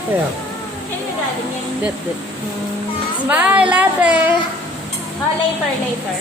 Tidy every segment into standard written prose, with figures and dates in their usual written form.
Kaya? Saan yung galing yan? Dit. Smile, ate! Oh, later.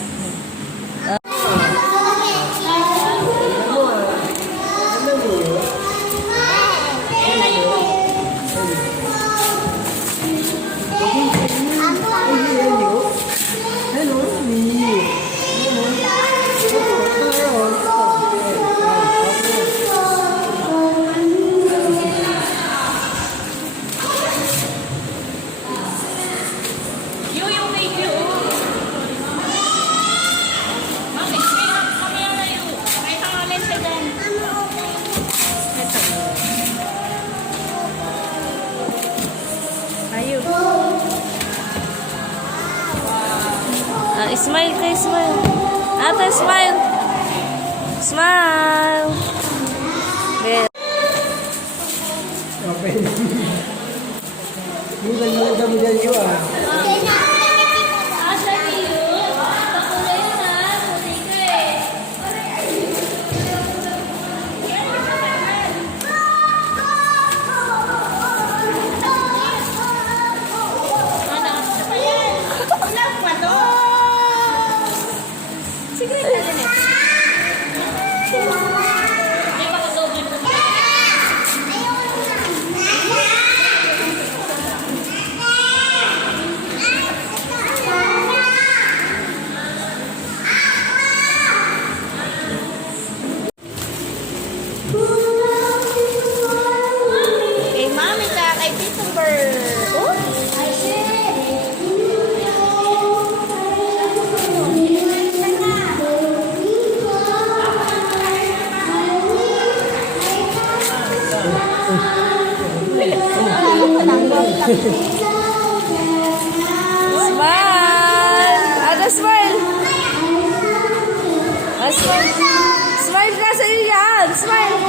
Yung video. Mami, kami na yun. May pangalan sa dyan. Ito. Ayun. Smile kayo, smile. Ate, smile. Smile. Good. Okay. Hindi na mo dyan yun ah. Asa niyo? Ako na yun ha. Puti ka eh. Anak, isa pa yan. Anak pa to. Sige, ka din eh. May pakadoble pa. Kay Mami ka, kay Tito Bird. Oh? Smile! Ate, smile! Smile! Smile ka sa iyo yan! Smile!